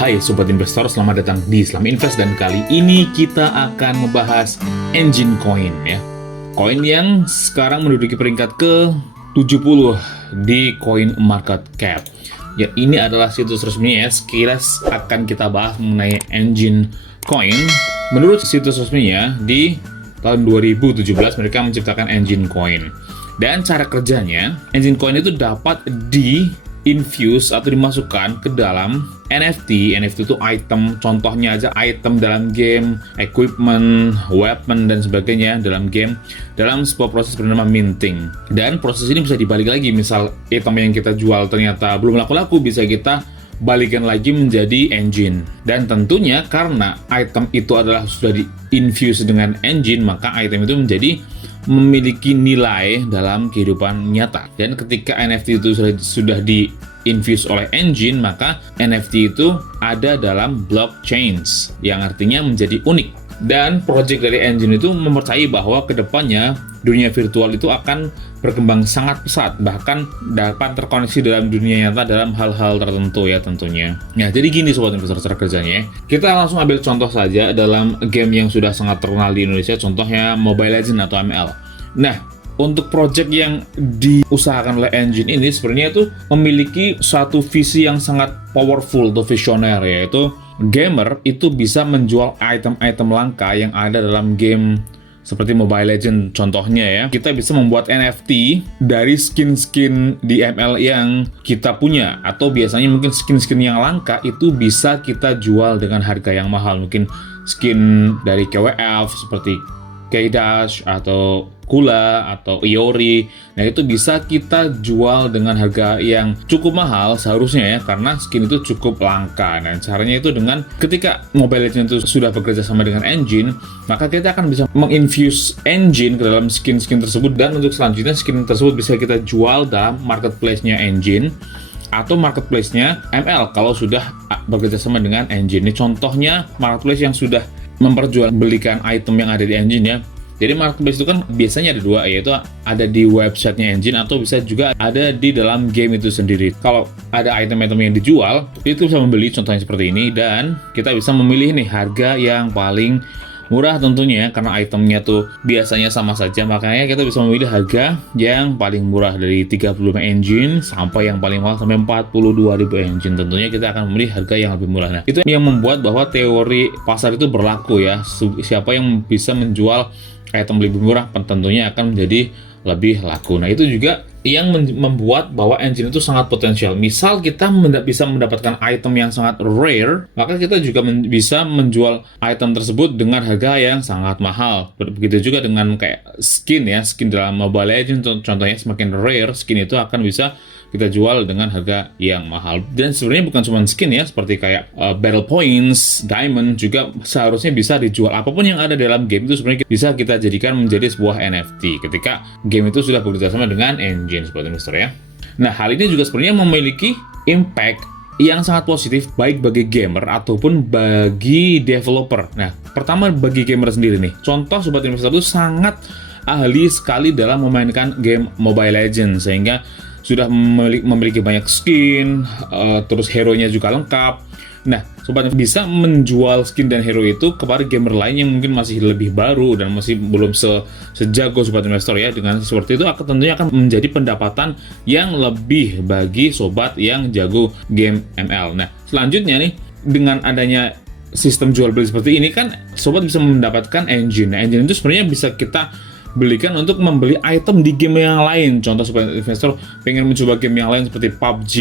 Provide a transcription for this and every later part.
Hai Sobat Investor, selamat datang di Islam Invest dan kali ini kita akan membahas Engine Coin ya. Koin yang sekarang menduduki peringkat ke-70 di Coin Market Cap. Ya, ini adalah situs resmi ya. Sekilas akan kita bahas mengenai Engine Coin. Menurut situs resminya di tahun 2017 mereka menciptakan Engine Coin. Dan cara kerjanya, Engine Coin itu dapat infuse atau dimasukkan ke dalam NFT. NFT itu item, contohnya aja item dalam game, equipment, weapon, dan sebagainya dalam game, dalam sebuah proses bernama minting. Dan proses ini bisa dibalik lagi, misal item yang kita jual ternyata belum laku-laku, bisa kita balikan lagi menjadi engine. Dan tentunya karena item itu adalah sudah di-infuse dengan engine, maka item itu menjadi memiliki nilai dalam kehidupan nyata. Dan ketika NFT itu sudah di-infuse oleh engine, maka NFT itu ada dalam blockchains, yang artinya menjadi unik. Dan project dari engine itu mempercayai bahwa kedepannya dunia virtual itu akan berkembang sangat pesat, bahkan dapat terkoneksi dalam dunia nyata dalam hal-hal tertentu ya tentunya. Nah, jadi gini sobat investor cara kerjanya. Kita langsung ambil contoh saja dalam game yang sudah sangat terkenal di Indonesia, contohnya Mobile Legends atau ML. Nah, untuk project yang diusahakan oleh engine ini sebenarnya itu memiliki suatu visi yang sangat powerful atau visioner, yaitu gamer itu bisa menjual item-item langka yang ada dalam game seperti Mobile Legends contohnya ya. Kita bisa membuat NFT dari skin-skin di ML yang kita punya, atau biasanya mungkin skin-skin yang langka itu bisa kita jual dengan harga yang mahal. Mungkin skin dari KWF seperti K-Dash atau Kula atau Iori. Nah, itu bisa kita jual dengan harga yang cukup mahal seharusnya ya, karena skin itu cukup langka. Nah, caranya itu dengan ketika Mobile Legends itu sudah bekerja sama dengan engine, maka kita akan bisa menginfuse engine ke dalam skin-skin tersebut, dan untuk selanjutnya skin tersebut bisa kita jual dalam marketplace-nya engine atau marketplace-nya ML kalau sudah bekerja sama dengan engine. Ini contohnya marketplace yang sudah memperjualbelikan item yang ada di engine ya. Jadi marketplace itu kan biasanya ada dua, yaitu ada di websitenya engine atau bisa juga ada di dalam game itu sendiri. Kalau ada item-item yang dijual, itu bisa membeli contohnya seperti ini, dan kita bisa memilih nih harga yang paling murah tentunya, karena itemnya tuh biasanya sama saja, makanya kita bisa memilih harga yang paling murah dari 35 engine sampai yang paling mahal sampai 42.000 engine. Tentunya kita akan memilih harga yang lebih murah. Nah, itu yang membuat bahwa teori pasar itu berlaku ya. Siapa yang bisa menjual item lebih murah tentunya akan menjadi lebih laku. Nah, itu juga yang membuat bahwa engine itu sangat potensial. Misal kita bisa mendapatkan item yang sangat rare, maka kita juga bisa menjual item tersebut dengan harga yang sangat mahal. Begitu juga dengan kayak skin ya, skin dalam Mobile Legends contohnya, semakin rare skin itu akan bisa kita jual dengan harga yang mahal. Dan sebenarnya bukan cuma skin ya, seperti kayak battle points, diamond juga seharusnya bisa dijual. Apapun yang ada dalam game itu sebenarnya bisa kita jadikan menjadi sebuah NFT ketika game itu sudah bekerjasama dengan engine seperti investor ya. Nah, hal ini juga sebenarnya memiliki impact yang sangat positif baik bagi gamer ataupun bagi developer. Nah, pertama bagi gamer sendiri nih. Contoh sobat investor itu sangat ahli sekali dalam memainkan game Mobile Legends, sehingga sudah memiliki banyak skin, terus hero-nya juga lengkap. Nah, sobat bisa menjual skin dan hero itu kepada gamer lain yang mungkin masih lebih baru dan masih belum sejago sobat investor ya. Dengan seperti itu tentunya akan menjadi pendapatan yang lebih bagi sobat yang jago game ML. Nah, selanjutnya nih, dengan adanya sistem jual beli seperti ini kan sobat bisa mendapatkan engine. Nah, engine itu sebenarnya bisa kita belikan untuk membeli item di game yang lain. Contoh sobat investor pengen mencoba game yang lain seperti PUBG.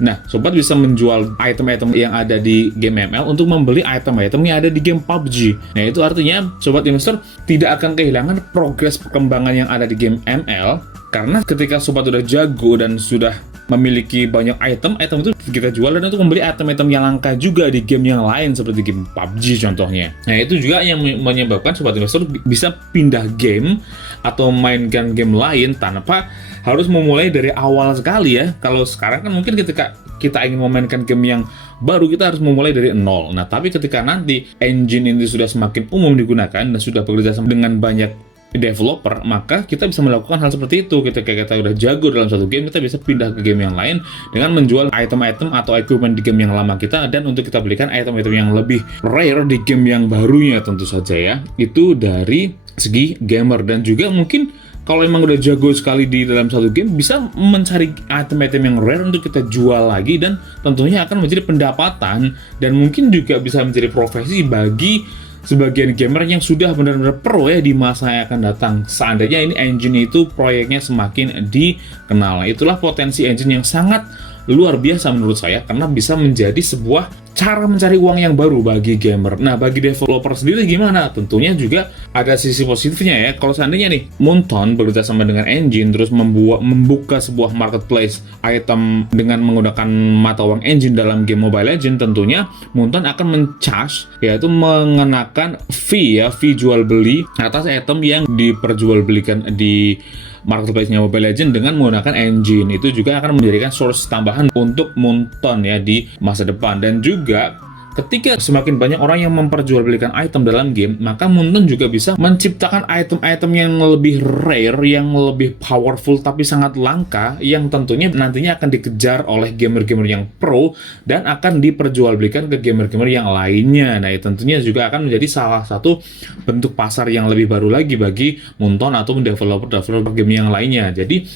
Nah, sobat bisa menjual item-item yang ada di game ML untuk membeli item-item yang ada di game PUBG. Nah, itu artinya sobat investor tidak akan kehilangan progres perkembangan yang ada di game ML, karena ketika sobat sudah jago dan sudah memiliki banyak item itu kita jual dan untuk membeli item-item yang langka juga di game yang lain seperti game PUBG contohnya. Nah, itu juga yang menyebabkan sobat investor bisa pindah game atau mainkan game lain tanpa harus memulai dari awal sekali ya. Kalau sekarang kan mungkin ketika kita ingin memainkan game yang baru kita harus memulai dari nol. Nah, tapi ketika nanti engine ini sudah semakin umum digunakan dan sudah bekerja sama dengan banyak developer, maka kita bisa melakukan hal seperti itu. Ketika kita udah jago dalam satu game, kita bisa pindah ke game yang lain dengan menjual item-item atau equipment di game yang lama kita, dan untuk kita belikan item-item yang lebih rare di game yang barunya tentu saja ya. Itu dari segi gamer. Dan juga mungkin kalau emang udah jago sekali di dalam satu game, bisa mencari item-item yang rare untuk kita jual lagi, dan tentunya akan menjadi pendapatan, dan mungkin juga bisa menjadi profesi bagi sebagian gamer yang sudah benar-benar pro ya di masa yang akan datang. Seandainya ini engine itu proyeknya semakin dikenal. Itulah potensi engine yang sangat luar biasa menurut saya, karena bisa menjadi sebuah cara mencari uang yang baru bagi gamer. Nah, bagi developer sendiri gimana? Tentunya juga ada sisi positifnya ya. Kalau seandainya nih Moonton bekerja sama dengan engine, terus membuka sebuah marketplace item dengan menggunakan mata uang engine dalam game Mobile Legends, tentunya Moonton akan men-charge, yaitu mengenakan fee jual beli atas item yang diperjualbelikan di marketplace-nya Mobile Legends dengan menggunakan engine. Itu juga akan menjadikan source tambahan untuk Moonton ya di masa depan. Dan juga ketika semakin banyak orang yang memperjualbelikan item dalam game, maka Moonton juga bisa menciptakan item-item yang lebih rare, yang lebih powerful tapi sangat langka, yang tentunya nantinya akan dikejar oleh gamer-gamer yang pro dan akan diperjualbelikan ke gamer-gamer yang lainnya. Nah, tentunya juga akan menjadi salah satu bentuk pasar yang lebih baru lagi bagi Moonton atau developer game yang lainnya. Jadi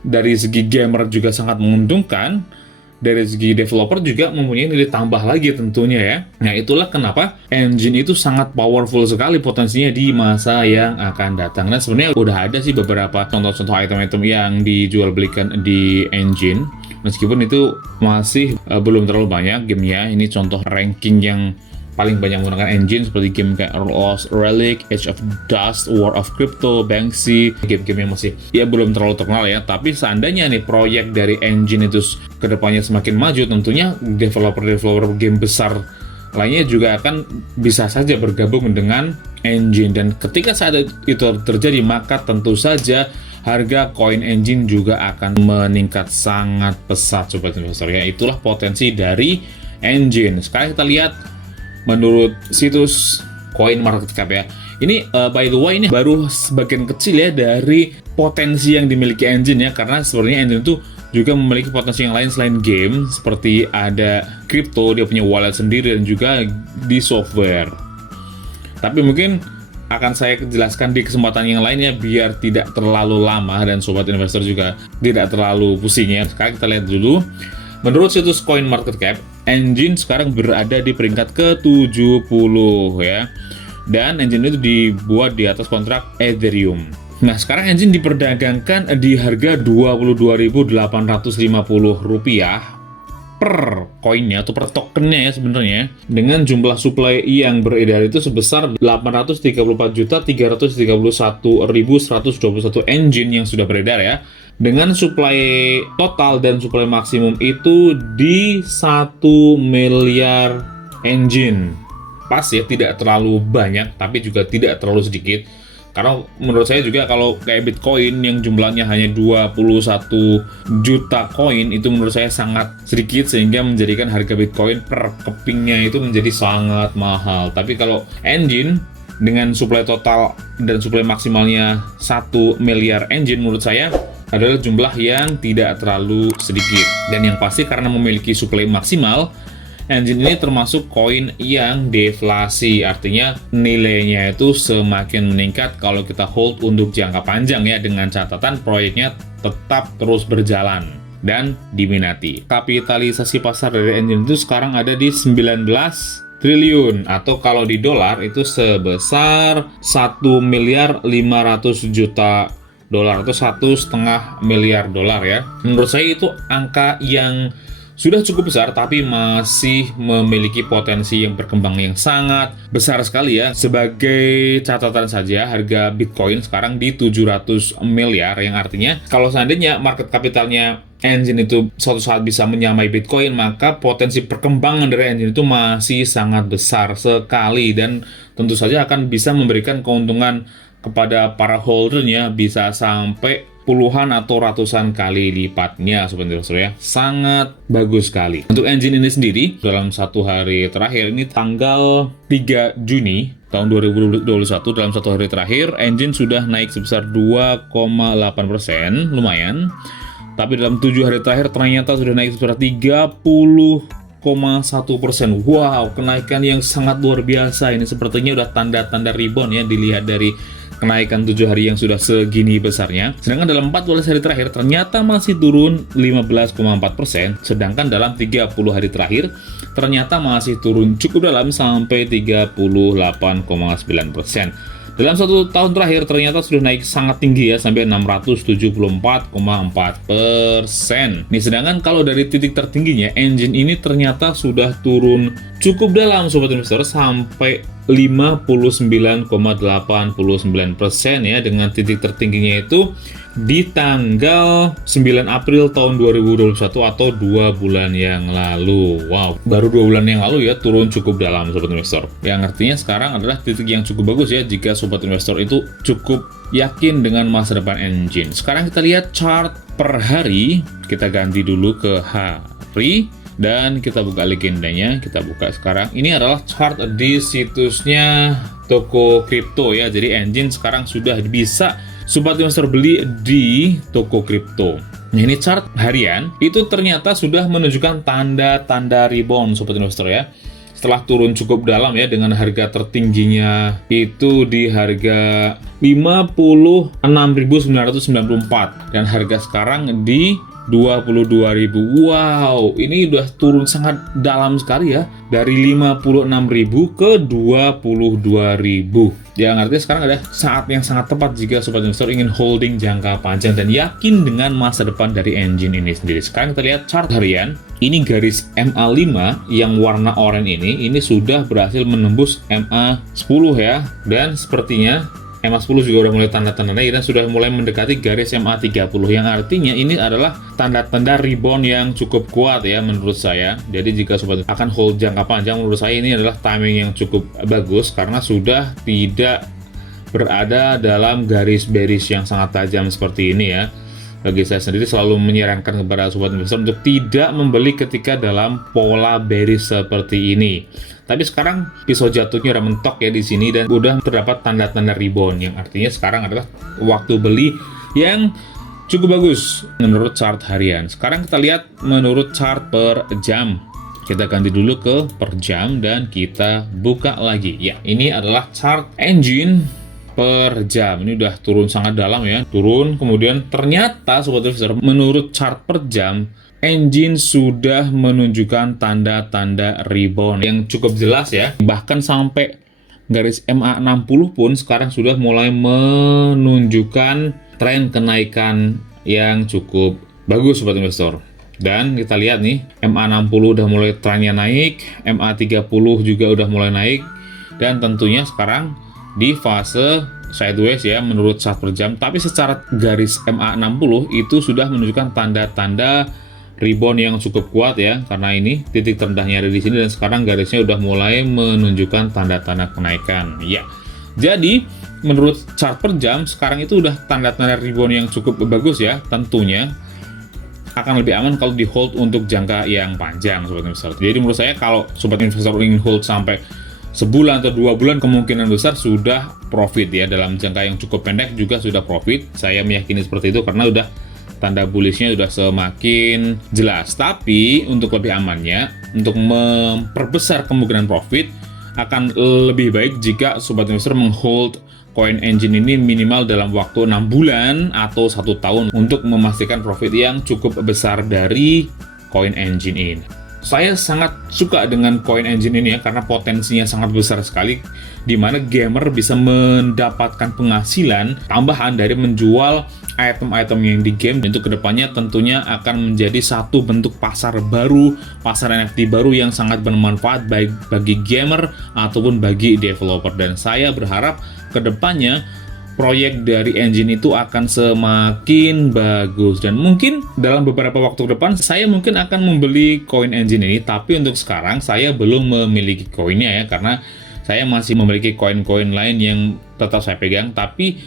dari segi gamer juga sangat menguntungkan, dari segi developer juga mempunyai nilai tambah lagi tentunya ya. Nah, itulah kenapa engine itu sangat powerful sekali potensinya di masa yang akan datang. Dan sebenarnya udah ada sih beberapa contoh-contoh item-item yang dijual belikan di engine, meskipun itu masih belum terlalu banyak gamenya. Ini contoh ranking yang paling banyak menggunakan engine, seperti game kayak Lost Relic, Age of Dust, War of Crypto, Banksy, game-game yang masih ya belum terlalu terkenal ya. Tapi seandainya nih proyek dari engine itu kedepannya semakin maju, tentunya developer game besar lainnya juga akan bisa saja bergabung dengan engine. Dan ketika saat itu terjadi, maka tentu saja harga koin engine juga akan meningkat sangat pesat sobat investor ya. Itulah potensi dari engine. Sekarang kita lihat menurut situs CoinMarketCap ya. Ini by the way, ini baru sebagian kecil ya dari potensi yang dimiliki engine ya, karena sebenarnya engine itu juga memiliki potensi yang lain selain game, seperti ada crypto, dia punya wallet sendiri, dan juga di software. Tapi mungkin akan saya jelaskan di kesempatan yang lainnya biar tidak terlalu lama dan sobat investor juga tidak terlalu pusing ya. Sekarang kita lihat dulu. Menurut situs CoinMarketCap, engine sekarang berada di peringkat ke-70 ya. Dan engine itu dibuat di atas kontrak Ethereum. Nah, sekarang engine diperdagangkan di harga Rp22.850 per koinnya atau per tokennya ya sebenarnya, dengan jumlah supply yang beredar itu sebesar 834.331.121 engine yang sudah beredar ya, dengan supply total dan supply maksimum itu di 1 miliar engine. Pas ya, tidak terlalu banyak tapi juga tidak terlalu sedikit. Karena menurut saya juga kalau kayak Bitcoin yang jumlahnya hanya 21 juta koin, itu menurut saya sangat sedikit, sehingga menjadikan harga Bitcoin per kepingnya itu menjadi sangat mahal. Tapi kalau engine dengan supply total dan supply maksimalnya 1 miliar engine, menurut saya adalah jumlah yang tidak terlalu sedikit. Dan yang pasti karena memiliki supply maksimal, engine ini termasuk koin yang deflasi, artinya nilainya itu semakin meningkat kalau kita hold untuk jangka panjang ya, dengan catatan proyeknya tetap terus berjalan dan diminati. Kapitalisasi pasar dari engine itu sekarang ada di 19 triliun, atau kalau di dolar itu sebesar 1.500.000.000.000 dolar, atau 1,5 miliar dolar ya. Menurut saya itu angka yang sudah cukup besar, tapi masih memiliki potensi yang berkembang yang sangat besar sekali ya. Sebagai catatan saja, harga Bitcoin sekarang di 700 miliar, yang artinya kalau seandainya market capitalnya engine itu suatu saat bisa menyamai Bitcoin, maka potensi perkembangan dari engine itu masih sangat besar sekali, dan tentu saja akan bisa memberikan keuntungan kepada para holdernya bisa sampai puluhan atau ratusan kali lipatnya sobat investor ya. Sangat bagus sekali. Untuk engine ini sendiri dalam satu hari terakhir ini tanggal 3 Juni tahun 2021 dalam satu hari terakhir, engine sudah naik sebesar 2,8%, lumayan. Tapi dalam 7 hari terakhir ternyata sudah naik sebesar 30,1%. Wow, kenaikan yang sangat luar biasa. Ini sepertinya udah tanda-tanda rebound ya, dilihat dari kenaikan 7 hari yang sudah segini besarnya. Sedangkan dalam 14 hari terakhir ternyata masih turun 15,4%. Sedangkan dalam 30 hari terakhir ternyata masih turun cukup dalam sampai 38,9%. Dalam 1 tahun terakhir ternyata sudah naik sangat tinggi ya, sampai 674,4%. Nih, sedangkan kalau dari titik tertingginya, engine ini ternyata sudah turun cukup dalam sobat investor, sampai 59,89% ya, dengan titik tertingginya itu di tanggal 9 April tahun 2021 atau 2 bulan yang lalu. Wow, baru 2 bulan yang lalu ya turun cukup dalam sobat investor. Yang artinya sekarang adalah titik yang cukup bagus ya jika sobat investor itu cukup yakin dengan masa depan engine. Sekarang kita lihat chart per hari. Kita ganti dulu ke hari dan kita buka legendanya. Kita buka sekarang. Ini adalah chart di situsnya toko kripto ya. Jadi engine sekarang sudah bisa sobat investor beli di toko kripto. Nah, ini chart harian itu ternyata sudah menunjukkan tanda-tanda rebound sobat investor ya. Setelah turun cukup dalam ya, dengan harga tertingginya itu di harga 56.994 dan harga sekarang di 22.000. Wow, ini udah turun sangat dalam sekali ya, dari 56.000 ke 22.000. Yang artinya sekarang ada saat yang sangat tepat jika sobat investor ingin holding jangka panjang dan yakin dengan masa depan dari engine ini sendiri. Sekarang kita lihat chart harian. Ini garis MA5 yang warna oranye ini sudah berhasil menembus MA10 ya, dan sepertinya MA10 juga udah mulai tanda-tanda naik dan sudah mulai mendekati garis MA30, yang artinya ini adalah tanda-tanda rebound yang cukup kuat ya menurut saya. Jadi jika sobat akan hold jangka panjang, menurut saya ini adalah timing yang cukup bagus karena sudah tidak berada dalam garis bearish yang sangat tajam seperti ini ya. Bagi saya sendiri selalu menyarankan kepada sobat investor untuk tidak membeli ketika dalam pola bearish seperti ini. Tapi sekarang pisau jatuhnya udah mentok ya di sini dan udah terdapat tanda-tanda rebound, yang artinya sekarang adalah waktu beli yang cukup bagus menurut chart harian. Sekarang kita lihat menurut chart per jam. Kita ganti dulu ke per jam dan kita buka lagi. Ya, ini adalah chart engine per jam. Ini udah turun sangat dalam ya, turun. Kemudian ternyata sobat investor menurut chart per jam engine sudah menunjukkan tanda-tanda rebound yang cukup jelas ya. Bahkan sampai garis MA60 pun sekarang sudah mulai menunjukkan tren kenaikan yang cukup bagus sobat investor. Dan kita lihat nih, MA60 udah mulai trennya naik, MA30 juga udah mulai naik, dan tentunya sekarang di fase sideways ya menurut chart per jam. Tapi secara garis MA60 itu sudah menunjukkan tanda-tanda rebound yang cukup kuat ya, karena ini titik terendahnya ada di sini dan sekarang garisnya udah mulai menunjukkan tanda-tanda kenaikan ya. Jadi menurut chart per jam sekarang itu udah tanda-tanda rebound yang cukup bagus ya. Tentunya akan lebih aman kalau di hold untuk jangka yang panjang sobat investor. Jadi menurut saya kalau sobat investor ingin hold sampai sebulan atau 2 bulan, kemungkinan besar sudah profit ya. Dalam jangka yang cukup pendek juga sudah profit. Saya meyakini seperti itu karena udah tanda bullishnya sudah semakin jelas. Tapi untuk lebih amannya, untuk memperbesar kemungkinan profit, akan lebih baik jika sobat investor menghold Coin Engine ini minimal dalam waktu 6 bulan atau 1 tahun untuk memastikan profit yang cukup besar dari Coin Engine ini. Saya sangat suka dengan Coin Engine ini ya, karena potensinya sangat besar sekali, di mana gamer bisa mendapatkan penghasilan tambahan dari menjual item-item yang di game. Untuk kedepannya tentunya akan menjadi satu bentuk pasar baru, pasar NFT baru yang sangat bermanfaat baik bagi gamer ataupun bagi developer. Dan saya berharap kedepannya proyek dari engine itu akan semakin bagus, dan mungkin dalam beberapa waktu ke depan saya mungkin akan membeli Coin Engine ini. Tapi untuk sekarang saya belum memiliki koinnya ya, karena saya masih memiliki koin-koin lain yang tetap saya pegang. Tapi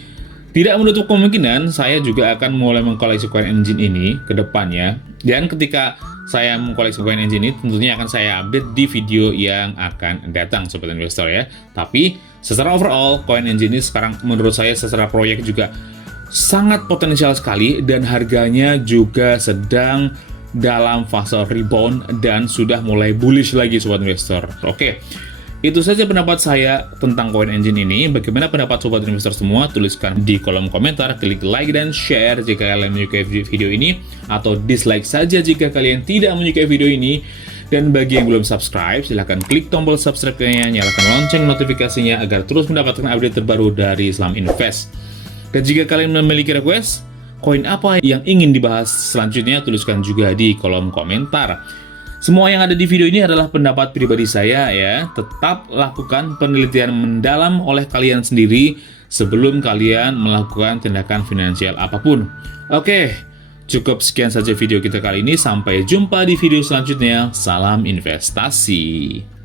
tidak menutup kemungkinan saya juga akan mulai mengkoleksi Coin Engine ini ke depannya. Dan ketika saya mengkoleksi Coin Engine ini tentunya akan saya update di video yang akan datang sobat investor ya. Tapi Secara overall, CoinEngine ini sekarang menurut saya secara proyek juga sangat potensial sekali dan harganya juga sedang dalam fase rebound dan sudah mulai bullish lagi sobat investor. Oke, itu saja pendapat saya tentang CoinEngine ini. Bagaimana pendapat sobat investor semua? Tuliskan di kolom komentar, klik like dan share jika kalian menyukai video ini, atau dislike saja jika kalian tidak menyukai video ini. Dan bagi yang belum subscribe, silahkan klik tombol subscribe-nya, nyalakan lonceng notifikasinya agar terus mendapatkan update terbaru dari Islam Invest. Dan jika kalian memiliki request, koin apa yang ingin dibahas selanjutnya, tuliskan juga di kolom komentar. Semua yang ada di video ini adalah pendapat pribadi saya ya. Tetap lakukan penelitian mendalam oleh kalian sendiri sebelum kalian melakukan tindakan finansial apapun. Oke, cukup sekian saja video kita kali ini. Sampai jumpa di video selanjutnya. Salam investasi.